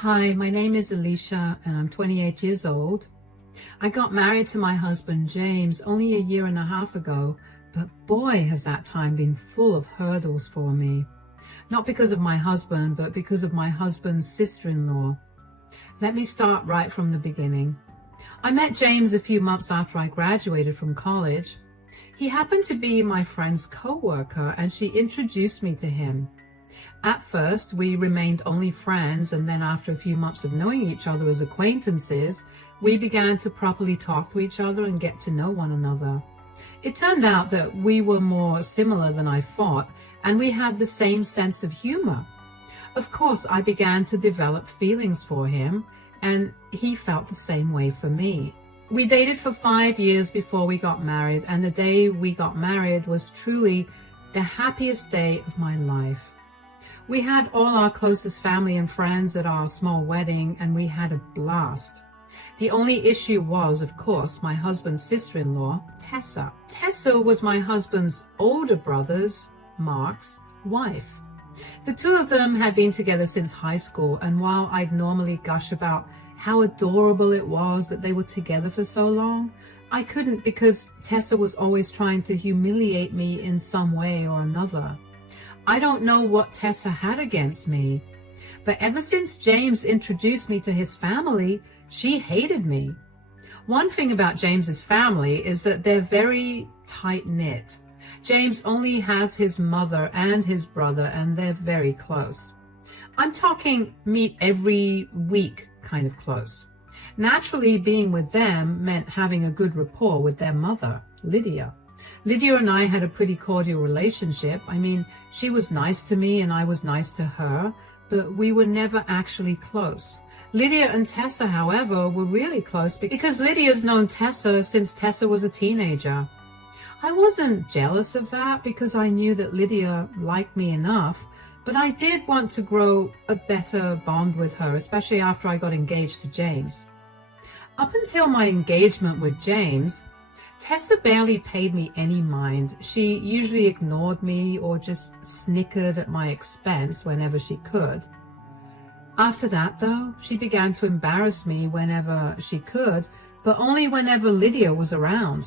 Hi, my name is Alicia and I'm 28 years old. I got married to my husband James only a year and a half ago, but boy has that time been full of hurdles for me. Not because of my husband, but because of my husband's sister-in-law. Let me start right from the beginning. I met James a few months after I graduated from college. He happened to be my friend's co-worker and she introduced me to him. At first, we remained only friends, and then after a few months of knowing each other as acquaintances, we began to properly talk to each other and get to know one another. It turned out that we were more similar than I thought, and we had the same sense of humor. Of course, I began to develop feelings for him, and he felt the same way for me. We dated for 5 years before we got married, and the day we got married was truly the happiest day of my life. We had all our closest family and friends at our small wedding, and we had a blast. The only issue was, of course, my husband's sister-in-law, Tessa. Tessa was my husband's older brother's, Mark's, wife. The two of them had been together since high school, and while I'd normally gush about how adorable it was that they were together for so long, I couldn't because Tessa was always trying to humiliate me in some way or another. I don't know what Tessa had against me, but ever since James introduced me to his family, she hated me. One thing about James's family is that they're very tight-knit. James only has his mother and his brother, and they're very close. I'm talking meet every week kind of close. Naturally, being with them meant having a good rapport with their mother, Lydia. Lydia and I had a pretty cordial relationship. I mean, she was nice to me and I was nice to her, but we were never actually close. Lydia and Tessa, however, were really close because Lydia's known Tessa since Tessa was a teenager. I wasn't jealous of that because I knew that Lydia liked me enough, but I did want to grow a better bond with her, especially after I got engaged to James. Up until my engagement with James, Tessa barely paid me any mind. She usually ignored me or just snickered at my expense whenever she could. After that, though, she began to embarrass me whenever she could, but only whenever Lydia was around.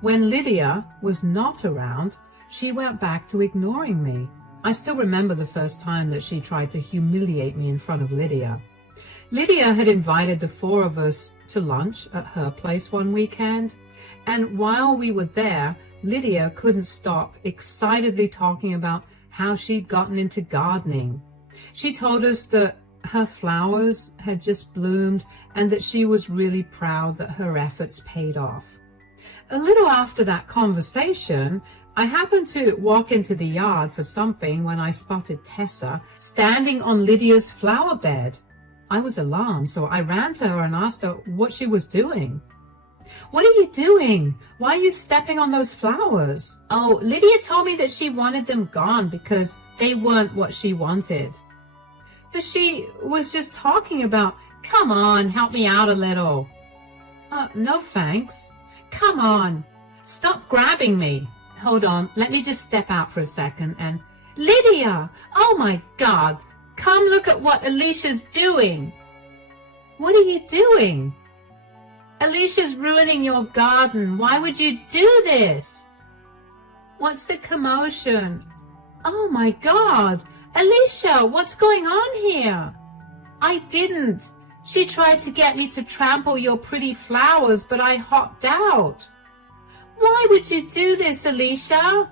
When Lydia was not around, she went back to ignoring me. I still remember the first time that she tried to humiliate me in front of Lydia. Lydia had invited the four of us to lunch at her place one weekend. And while we were there, Lydia couldn't stop excitedly talking about how she'd gotten into gardening. She told us that her flowers had just bloomed and that she was really proud that her efforts paid off. A little after that conversation, I happened to walk into the yard for something when I spotted Tessa standing on Lydia's flower bed. I was alarmed, so I ran to her and asked her what she was doing. "What are you doing? Why are you stepping on those flowers?" "Oh, Lydia told me that she wanted them gone because they weren't what she wanted." But she was just talking about, "Come on, help me out a little." No thanks. "Come on, stop grabbing me." "Hold on, let me just step out for a second and..." "Lydia, oh my God, come look at what Alicia's doing." "What are you doing?" "Alicia's ruining your garden. Why would you do this?" "What's the commotion?" "Oh my God, Alicia, what's going on here?" "I didn't. She tried to get me to trample your pretty flowers, but I hopped out." "Why would you do this, Alicia?"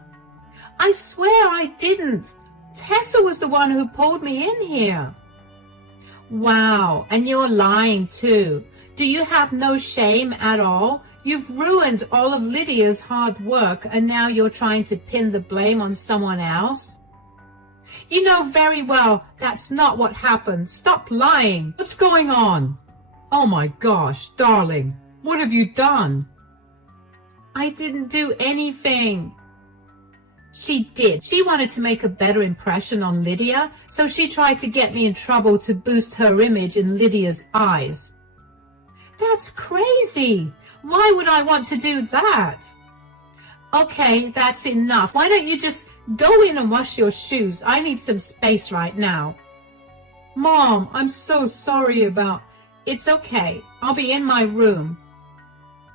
"I swear I didn't. Tessa was the one who pulled me in here." "Wow, and you're lying too. Do you have no shame at all? You've ruined all of Lydia's hard work and now you're trying to pin the blame on someone else. You know very well that's not what happened. Stop lying. What's going on?" "Oh my gosh, darling, what have you done?" "I didn't do anything." "She did. She wanted to make a better impression on Lydia, so she tried to get me in trouble to boost her image in Lydia's eyes." "That's crazy. Why would I want to do that?" "Okay, that's enough. Why don't you just go in and wash your shoes? I need some space right now." Mom, I'm so sorry about... It's okay. I'll be in my room.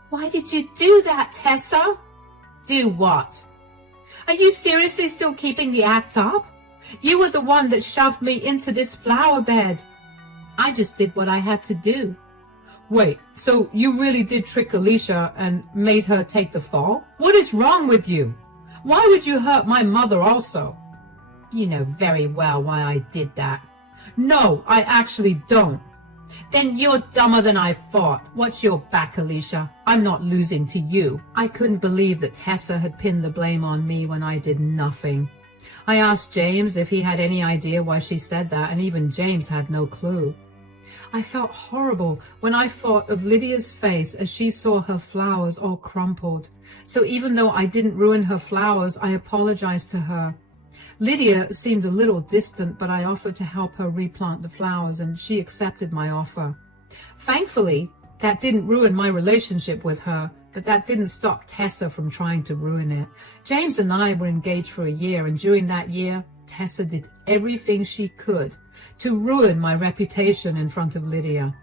Why did you do that, Tessa? Do what? Are you seriously still keeping the act up? You were the one that shoved me into this flower bed. I just did what I had to do. Wait, so you really did trick Alicia and made her take the fall? What is wrong with you? Why would you hurt my mother also? You know very well why I did that. No, I actually don't. Then you're dumber than I thought. Watch your back, Alicia. I'm not losing to you. I couldn't believe that Tessa had pinned the blame on me when I did nothing. I asked James if he had any idea why she said that, and even James had no clue. I felt horrible when I thought of Lydia's face as she saw her flowers all crumpled. So even though I didn't ruin her flowers, I apologized to her. Lydia seemed a little distant, but I offered to help her replant the flowers, and she accepted my offer. Thankfully, that didn't ruin my relationship with her, but that didn't stop Tessa from trying to ruin it. James and I were engaged for a year, and during that year, Tessa did everything she could to ruin my reputation in front of Lydia.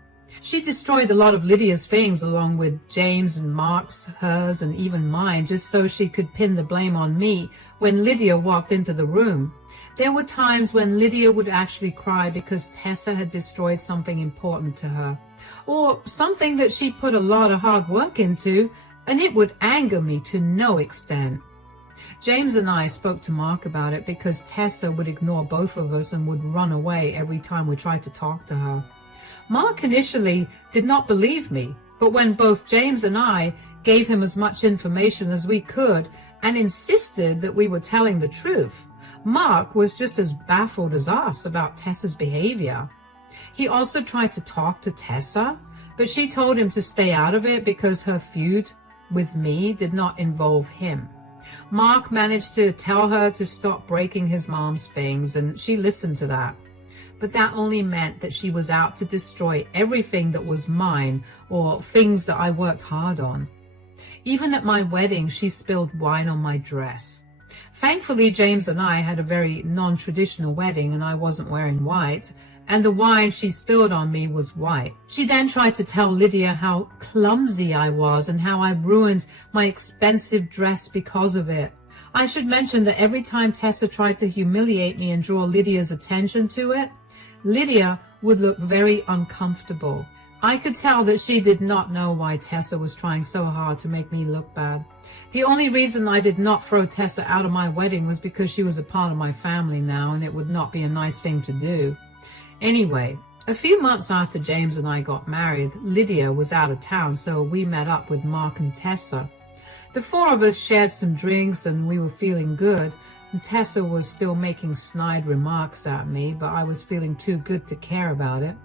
She destroyed a lot of Lydia's things along with James and Mark's, hers, and even mine, just so she could pin the blame on me when Lydia walked into the room. There were times when Lydia would actually cry because Tessa had destroyed something important to her, or something that she put a lot of hard work into, and it would anger me to no extent. James and I spoke to Mark about it because Tessa would ignore both of us and would run away every time we tried to talk to her. Mark initially did not believe me, but when both James and I gave him as much information as we could and insisted that we were telling the truth, Mark was just as baffled as us about Tessa's behavior. He also tried to talk to Tessa, but she told him to stay out of it because her feud with me did not involve him. Mark managed to tell her to stop breaking his mom's things, and she listened to that. But that only meant that she was out to destroy everything that was mine or things that I worked hard on. Even at my wedding, she spilled wine on my dress. Thankfully, James and I had a very non-traditional wedding and I wasn't wearing white, and the wine she spilled on me was white. She then tried to tell Lydia how clumsy I was and how I ruined my expensive dress because of it. I should mention that every time Tessa tried to humiliate me and draw Lydia's attention to it, Lydia would look very uncomfortable. I could tell that she did not know why Tessa was trying so hard to make me look bad. The only reason I did not throw Tessa out of my wedding was because she was a part of my family now, and it would not be a nice thing to do. Anyway, a few months after James and I got married, Lydia was out of town, so we met up with Mark and Tessa. The four of us shared some drinks and we were feeling good. And Tessa was still making snide remarks at me, but I was feeling too good to care about it.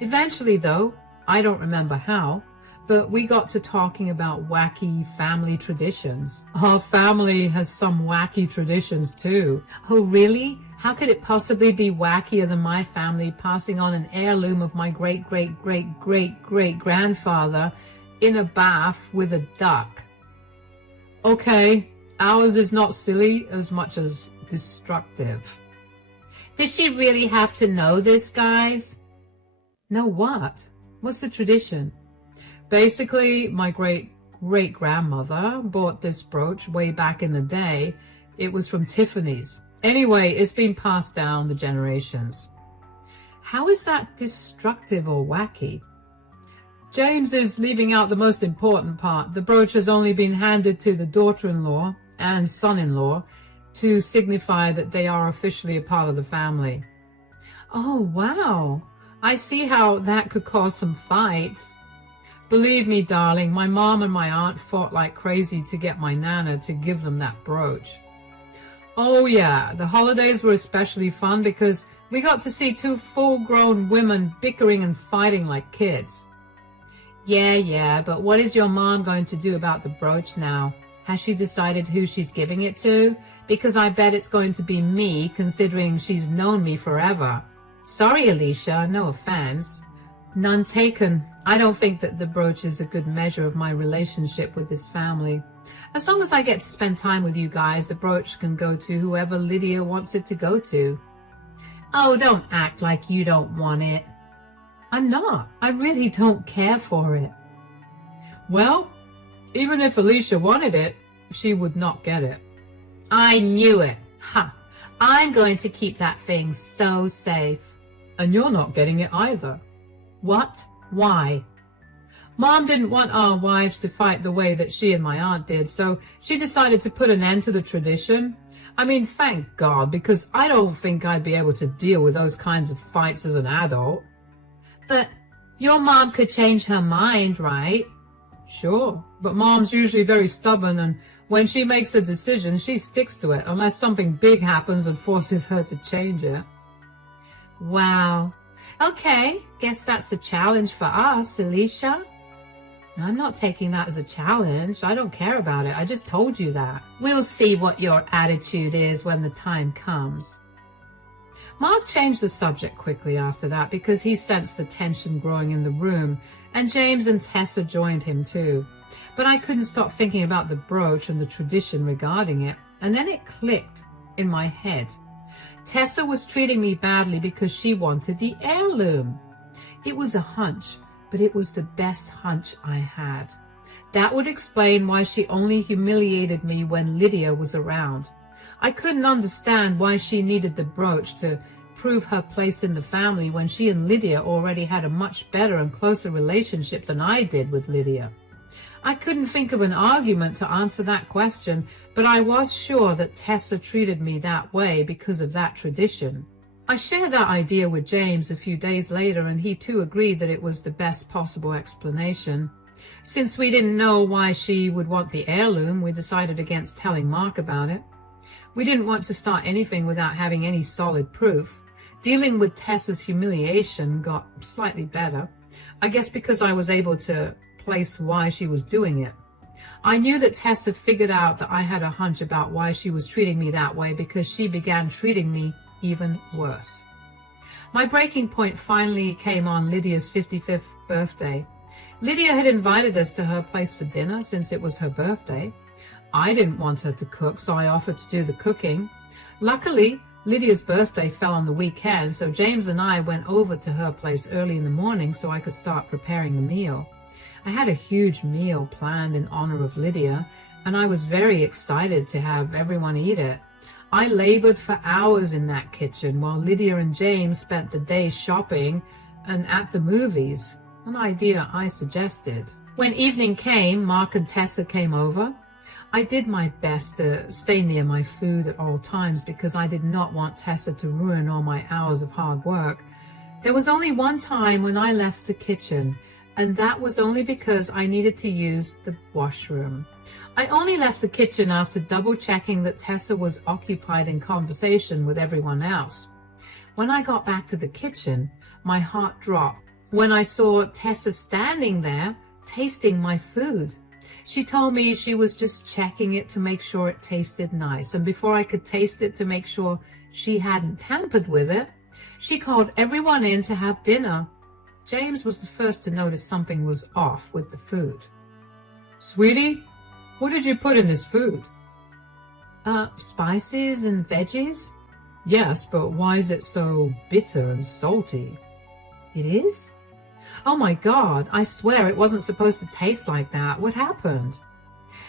Eventually, though, I don't remember how, but we got to talking about wacky family traditions. Our family has some wacky traditions too. Oh, really? How could it possibly be wackier than my family passing on an heirloom of my great-great-great-great-grandfather in a bath with a duck? Okay. Ours is not silly as much as destructive. Did she really have to know this, guys? Know what? What's the tradition? Basically, my great-great-grandmother bought this brooch way back in the day. It was from Tiffany's. Anyway, it's been passed down the generations. How is that destructive or wacky? James is leaving out the most important part. The brooch has only been handed to the daughter-in-law and son-in-law to signify that they are officially a part of the family. Oh, wow. I see how that could cause some fights. Believe me, darling, my mom and my aunt fought like crazy to get my nana to give them that brooch. Oh, yeah, the holidays were especially fun because we got to see two full-grown women bickering and fighting like kids. Yeah, but what is your mom going to do about the brooch now? Has she decided who she's giving it to? Because I bet it's going to be me, considering she's known me forever. Sorry, Alicia, no offense. None taken. I don't think that the brooch is a good measure of my relationship with this family. As long as I get to spend time with you guys, the brooch can go to whoever Lydia wants it to go to. Oh, don't act like you don't want it. I'm not. I really don't care for it. Well, even if Alicia wanted it, she would not get it. I knew it. Ha! I'm going to keep that thing so safe. And you're not getting it either. What? Why? Mom didn't want our wives to fight the way that she and my aunt did, so she decided to put an end to the tradition. I mean, thank God, because I don't think I'd be able to deal with those kinds of fights as an adult. But your mom could change her mind, right? Sure, but Mom's usually very stubborn, and when she makes a decision, she sticks to it, unless something big happens and forces her to change it. Wow. Okay, guess that's a challenge for us, Alicia. I'm not taking that as a challenge. I don't care about it. I just told you that. We'll see what your attitude is when the time comes. Mark changed the subject quickly after that because he sensed the tension growing in the room, and James and Tessa joined him too. But I couldn't stop thinking about the brooch and the tradition regarding it, and then it clicked in my head. Tessa was treating me badly because she wanted the heirloom. It was a hunch, but it was the best hunch I had. That would explain why she only humiliated me when Lydia was around. I couldn't understand why she needed the brooch to prove her place in the family when she and Lydia already had a much better and closer relationship than I did with Lydia. I couldn't think of an argument to answer that question, but I was sure that Tessa treated me that way because of that tradition. I shared that idea with James a few days later, and he too agreed that it was the best possible explanation. Since we didn't know why she would want the heirloom, we decided against telling Mark about it. We didn't want to start anything without having any solid proof. Dealing with Tessa's humiliation got slightly better, I guess because I was able to place why she was doing it. I knew that Tessa figured out that I had a hunch about why she was treating me that way because she began treating me even worse. My breaking point finally came on Lydia's 55th birthday. Lydia had invited us to her place for dinner since it was her birthday. I didn't want her to cook, so I offered to do the cooking. Luckily, Lydia's birthday fell on the weekend, so James and I went over to her place early in the morning so I could start preparing the meal. I had a huge meal planned in honor of Lydia, and I was very excited to have everyone eat it. I labored for hours in that kitchen while Lydia and James spent the day shopping and at the movies, an idea I suggested. When evening came, Mark and Tessa came over. I did my best to stay near my food at all times because I did not want Tessa to ruin all my hours of hard work. There was only one time when I left the kitchen, and that was only because I needed to use the washroom. I only left the kitchen after double-checking that Tessa was occupied in conversation with everyone else. When I got back to the kitchen, my heart dropped when I saw Tessa standing there, tasting my food. She told me she was just checking it to make sure it tasted nice, and before I could taste it to make sure she hadn't tampered with it, she called everyone in to have dinner. James was the first to notice something was off with the food. "Sweetie, what did you put in this food?" Spices and veggies." "Yes, but why is it so bitter and salty?" "It is? Oh my God, I swear it wasn't supposed to taste like that. What happened?"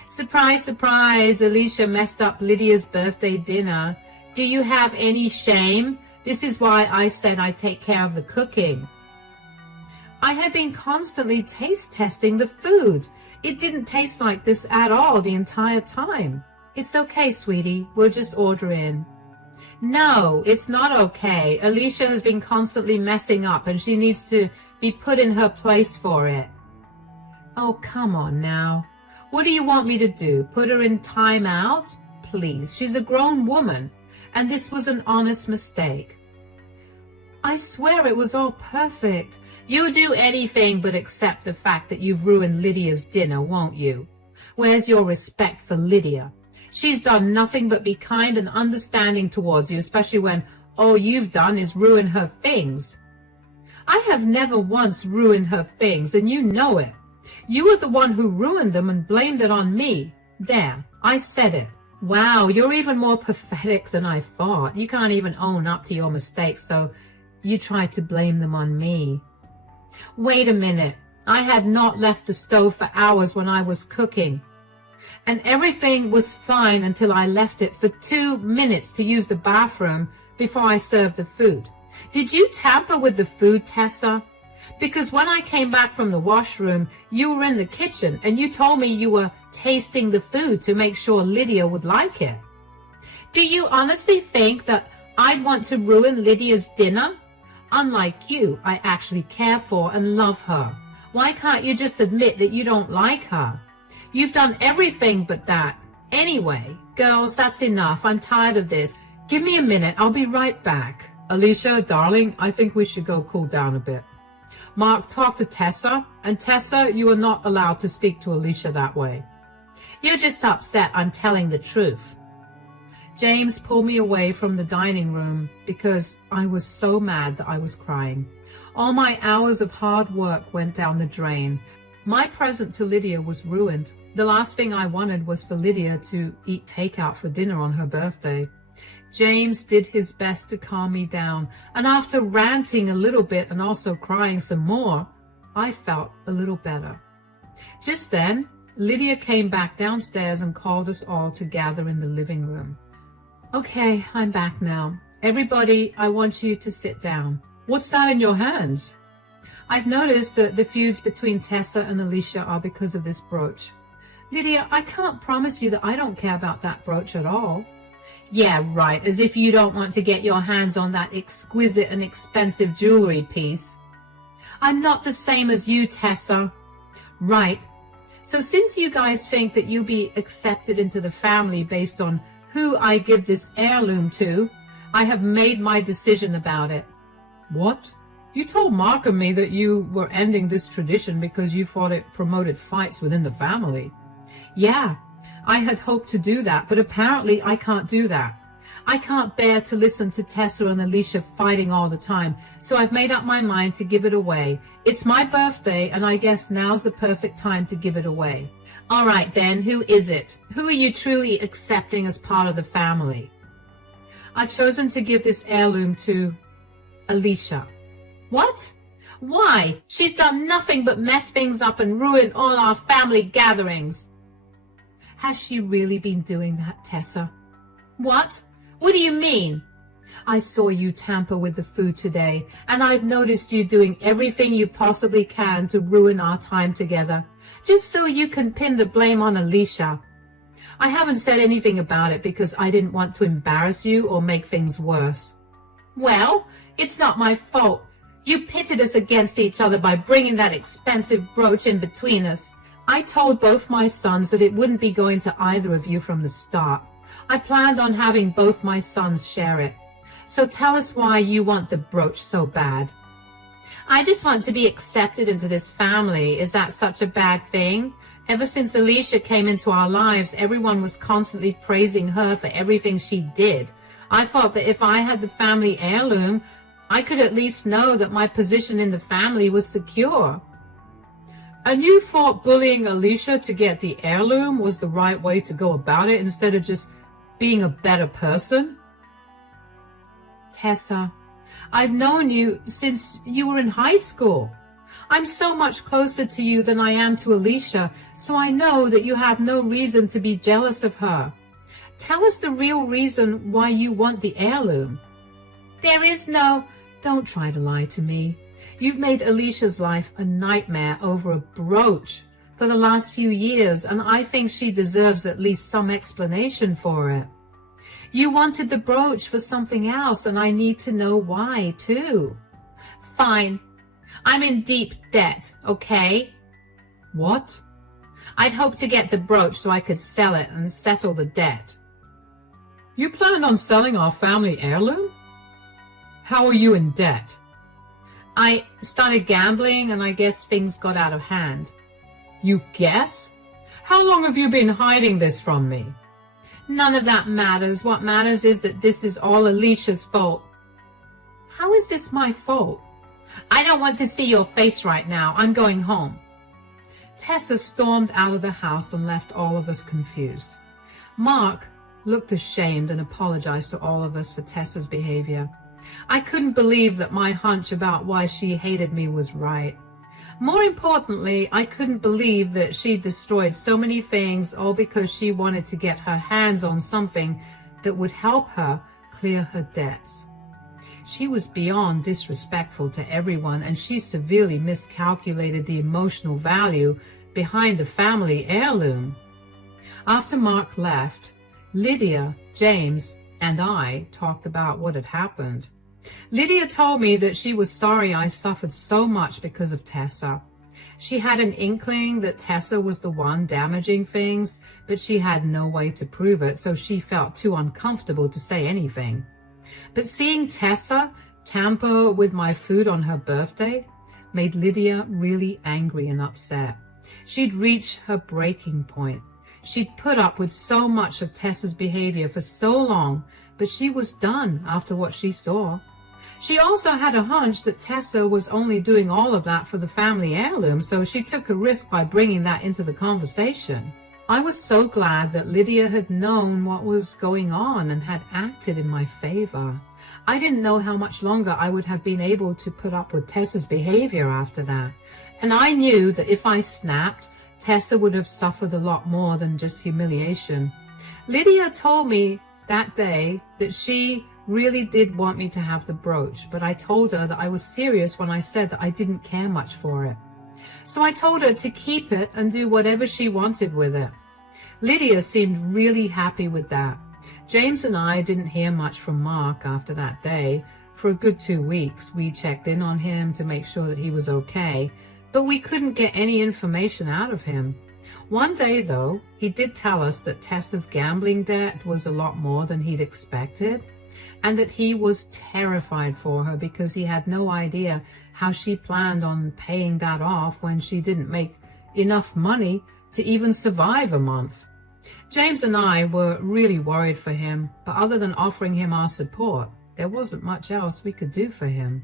"Surprise, surprise, Alicia messed up Lydia's birthday dinner. Do you have any shame? This is why I said I'd take care of the cooking." I had been constantly taste testing the food. It didn't taste like this at all the entire time. "It's okay, sweetie. We'll just order in." "No, it's not okay. Alicia has been constantly messing up and she needs to be put in her place for it." "Oh, come on now. What do you want me to do? Put her in time out? Please, she's a grown woman, and this was an honest mistake." "I swear it was all perfect. You'll do anything but accept the fact that you've ruined Lydia's dinner, won't you? Where's your respect for Lydia? She's done nothing but be kind and understanding towards you, especially when all you've done is ruin her things." "I have never once ruined her things, and you know it. You were the one who ruined them and blamed it on me. There, I said it. Wow, you're even more pathetic than I thought. You can't even own up to your mistakes, so you try to blame them on me. Wait a minute. I had not left the stove for hours when I was cooking. And everything was fine until I left it for 2 minutes to use the bathroom before I served the food. Did you tamper with the food, Tessa? Because when I came back from the washroom, you were in the kitchen and you told me you were tasting the food to make sure Lydia would like it. Do you honestly think that I'd want to ruin Lydia's dinner? Unlike you, I actually care for and love her. Why can't you just admit that you don't like her? You've done everything but that. Anyway, girls, that's enough. I'm tired of this. Give me a minute. I'll be right back. Alicia, darling, I think we should go cool down a bit. Mark, talk to Tessa. And Tessa, you are not allowed to speak to Alicia that way. You're just upset I'm telling the truth. James pulled me away from the dining room because I was so mad that I was crying. All my hours of hard work went down the drain. My present to Lydia was ruined. The last thing I wanted was for Lydia to eat takeout for dinner on her birthday. James did his best to calm me down, and after ranting a little bit and also crying some more, I felt a little better. Just then, Lydia came back downstairs and called us all to gather in the living room. Okay, I'm back now. Everybody, I want you to sit down. What's that in your hands? I've noticed that the feuds between Tessa and Alicia are because of this brooch. Lydia, I can't promise you that I don't care about that brooch at all. Yeah, right, as if you don't want to get your hands on that exquisite and expensive jewelry piece. I'm not the same as you, Tessa. Right. So since you guys think that you'll be accepted into the family based on who I give this heirloom to, I have made my decision about it. What? You told Mark and me that you were ending this tradition because you thought it promoted fights within the family. Yeah, I had hoped to do that, but apparently I can't do that. I can't bear to listen to Tessa and Alicia fighting all the time, so I've made up my mind to give it away. It's my birthday, and I guess now's the perfect time to give it away. All right, then, who is it? Who are you truly accepting as part of the family? I've chosen to give this heirloom to Alicia. What? Why? She's done nothing but mess things up and ruin all our family gatherings. Has she really been doing that, Tessa? What? What do you mean? I saw you tamper with the food today, and I've noticed you doing everything you possibly can to ruin our time together, just so you can pin the blame on Alicia. I haven't said anything about it because I didn't want to embarrass you or make things worse. Well, it's not my fault. You pitted us against each other by bringing that expensive brooch in between us. I told both my sons that it wouldn't be going to either of you from the start. I planned on having both my sons share it. So tell us why you want the brooch so bad. I just want to be accepted into this family. Is that such a bad thing? Ever since Alicia came into our lives, everyone was constantly praising her for everything she did. I thought that if I had the family heirloom, I could at least know that my position in the family was secure. And you thought bullying Alicia to get the heirloom was the right way to go about it instead of just being a better person? Tessa, I've known you since you were in high school. I'm so much closer to you than I am to Alicia, so I know that you have no reason to be jealous of her. Tell us the real reason why you want the heirloom. There is no... Don't try to lie to me. You've made Alicia's life a nightmare over a brooch for the last few years, and I think she deserves at least some explanation for it. You wanted the brooch for something else, and I need to know why, too. Fine. I'm in deep debt, okay? What? I'd hoped to get the brooch so I could sell it and settle the debt. You planned on selling our family heirloom? How are you in debt? I started gambling, and I guess things got out of hand. You guess? How long have you been hiding this from me? None of that matters. What matters is that this is all Alicia's fault. How is this my fault? I don't want to see your face right now. I'm going home. Tessa stormed out of the house and left all of us confused. Mark, looked ashamed and apologized to all of us for Tessa's behavior. I couldn't believe that my hunch about why she hated me was right. More importantly, I couldn't believe that she destroyed so many things all because she wanted to get her hands on something that would help her clear her debts. She was beyond disrespectful to everyone, and she severely miscalculated the emotional value behind the family heirloom. After Mark left, Lydia, James, and I talked about what had happened. Lydia told me that she was sorry I suffered so much because of Tessa. She had an inkling that Tessa was the one damaging things, but she had no way to prove it, so she felt too uncomfortable to say anything. But seeing Tessa tamper with my food on her birthday made Lydia really angry and upset. She'd reached her breaking point. She'd put up with so much of Tessa's behavior for so long, but she was done after what she saw. She also had a hunch that Tessa was only doing all of that for the family heirloom, so she took a risk by bringing that into the conversation. I was so glad that Lydia had known what was going on and had acted in my favor. I didn't know how much longer I would have been able to put up with Tessa's behavior after that, and I knew that if I snapped, Tessa would have suffered a lot more than just humiliation. Lydia told me that day that she really did want me to have the brooch, but I told her that I was serious when I said that I didn't care much for it. So I told her to keep it and do whatever she wanted with it. Lydia seemed really happy with that. James and I didn't hear much from Mark after that day. For a good 2 weeks, we checked in on him to make sure that he was okay, but we couldn't get any information out of him. One day, though, he did tell us that Tessa's gambling debt was a lot more than he'd expected, and that he was terrified for her because he had no idea how she planned on paying that off when she didn't make enough money to even survive a month. James and I were really worried for him, but other than offering him our support, there wasn't much else we could do for him.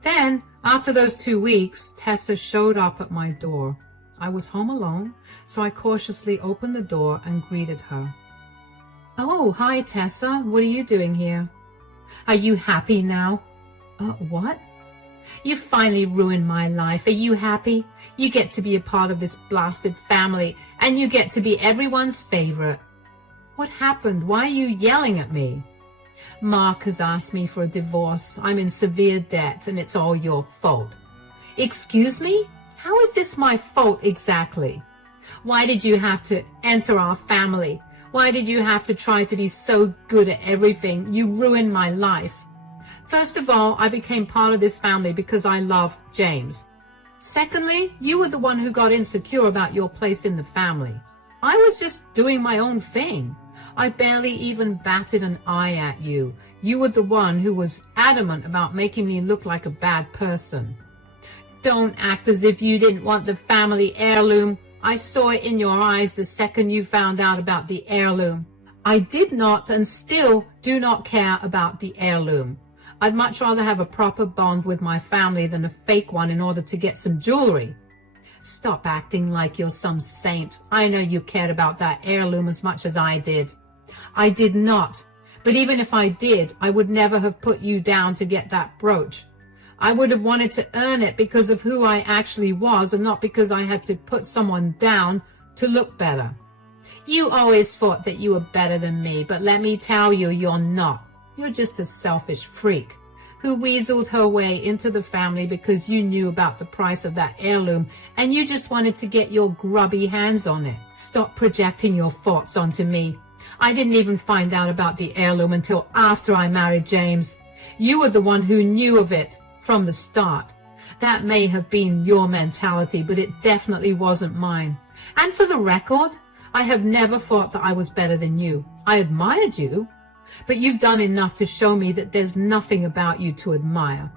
Then, after those 2 weeks, Tessa showed up at my door. I was home alone, so I cautiously opened the door and greeted her. "Oh, hi, Tessa. What are you doing here?" "Are you happy now?" What?" "You finally ruined my life. Are you happy? You get to be a part of this blasted family, and you get to be everyone's favorite." "What happened? Why are you yelling at me?" "Mark has asked me for a divorce. I'm in severe debt, and it's all your fault." "Excuse me? How is this my fault exactly? Why did you have to enter our family? Why did you have to try to be so good at everything? You ruined my life. First of all, I became part of this family because I love James. Secondly, you were the one who got insecure about your place in the family. I was just doing my own thing. I barely even batted an eye at you. You were the one who was adamant about making me look like a bad person. Don't act as if you didn't want the family heirloom. I saw it in your eyes the second you found out about the heirloom. I did not and still do not care about the heirloom. I'd much rather have a proper bond with my family than a fake one in order to get some jewelry. Stop acting like you're some saint. I know you cared about that heirloom as much as I did. I did not. But even if I did, I would never have put you down to get that brooch. I would have wanted to earn it because of who I actually was and not because I had to put someone down to look better. You always thought that you were better than me, but let me tell you, you're not. You're just a selfish freak who weaseled her way into the family because you knew about the price of that heirloom and you just wanted to get your grubby hands on it. Stop projecting your thoughts onto me. I didn't even find out about the heirloom until after I married James. You were the one who knew of it from the start. That may have been your mentality, but it definitely wasn't mine. And for the record, I have never thought that I was better than you. I admired you, but you've done enough to show me that there's nothing about you to admire.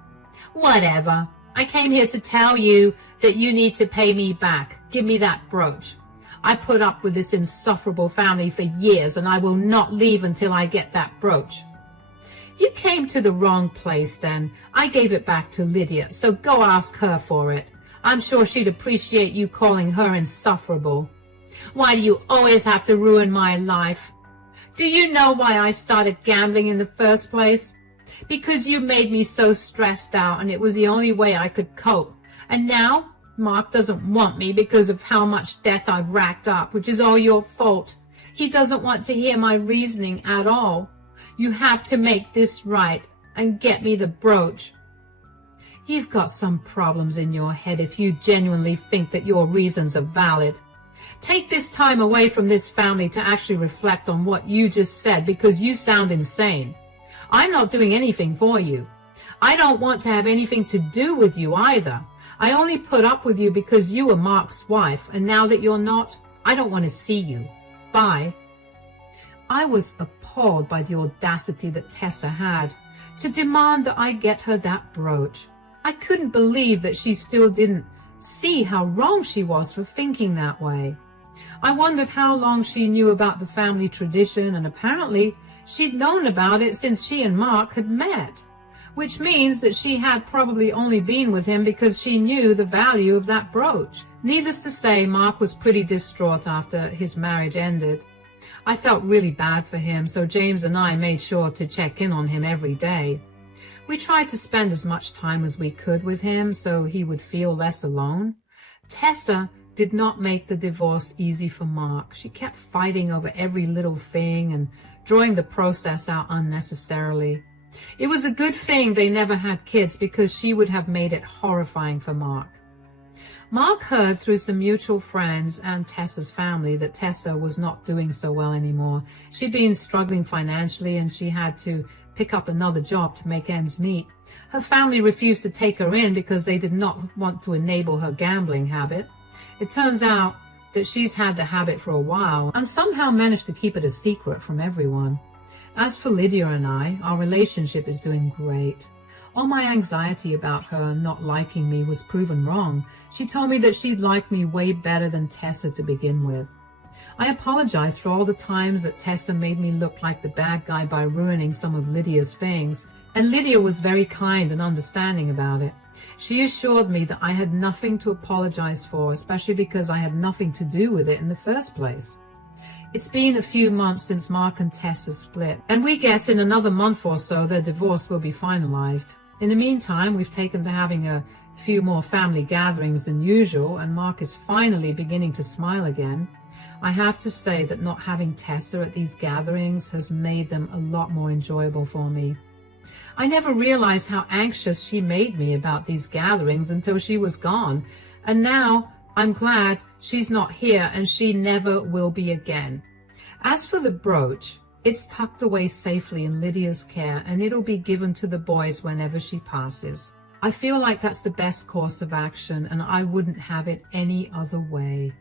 Whatever. I came here to tell you that you need to pay me back. Give me that brooch. I put up with this insufferable family for years, and I will not leave until I get that brooch. You came to the wrong place then. I gave it back to Lydia, so go ask her for it. I'm sure she'd appreciate you calling her insufferable. Why do you always have to ruin my life? Do you know why I started gambling in the first place? Because you made me so stressed out, and it was the only way I could cope. And now Mark doesn't want me because of how much debt I've racked up, which is all your fault. He doesn't want to hear my reasoning at all. You have to make this right and get me the brooch. You've got some problems in your head if you genuinely think that your reasons are valid. Take this time away from this family to actually reflect on what you just said, because you sound insane. I'm not doing anything for you. I don't want to have anything to do with you either. I only put up with you because you were Mark's wife, and now that you're not, I don't want to see you. Bye. I was appalled by the audacity that Tessa had to demand that I get her that brooch. I couldn't believe that she still didn't see how wrong she was for thinking that way. I wondered how long she knew about the family tradition, and apparently she'd known about it since she and Mark had met, which means that she had probably only been with him because she knew the value of that brooch. Needless to say, Mark was pretty distraught after his marriage ended. I felt really bad for him, so James and I made sure to check in on him every day. We tried to spend as much time as we could with him so he would feel less alone. Tessa did not make the divorce easy for Mark. She kept fighting over every little thing and drawing the process out unnecessarily. It was a good thing they never had kids, because she would have made it horrifying for Mark. Mark heard through some mutual friends and Tessa's family that Tessa was not doing so well anymore. She'd been struggling financially, and she had to pick up another job to make ends meet. Her family refused to take her in because they did not want to enable her gambling habit. It turns out that she's had the habit for a while and somehow managed to keep it a secret from everyone. As for Lydia and I, our relationship is doing great. All my anxiety about her not liking me was proven wrong. She told me that she'd like me way better than Tessa to begin with. I apologized for all the times that Tessa made me look like the bad guy by ruining some of Lydia's things, and Lydia was very kind and understanding about it. She assured me that I had nothing to apologize for, especially because I had nothing to do with it in the first place. It's been a few months since Mark and Tessa split, and we guess in another month or so their divorce will be finalized. In the meantime, we've taken to having a few more family gatherings than usual, and Mark is finally beginning to smile again. I have to say that not having Tessa at these gatherings has made them a lot more enjoyable for me. I never realized how anxious she made me about these gatherings until she was gone, and now I'm glad she's not here, and she never will be again. As for the brooch, it's tucked away safely in Lydia's care, and it'll be given to the boys whenever she passes. I feel like that's the best course of action, and I wouldn't have it any other way.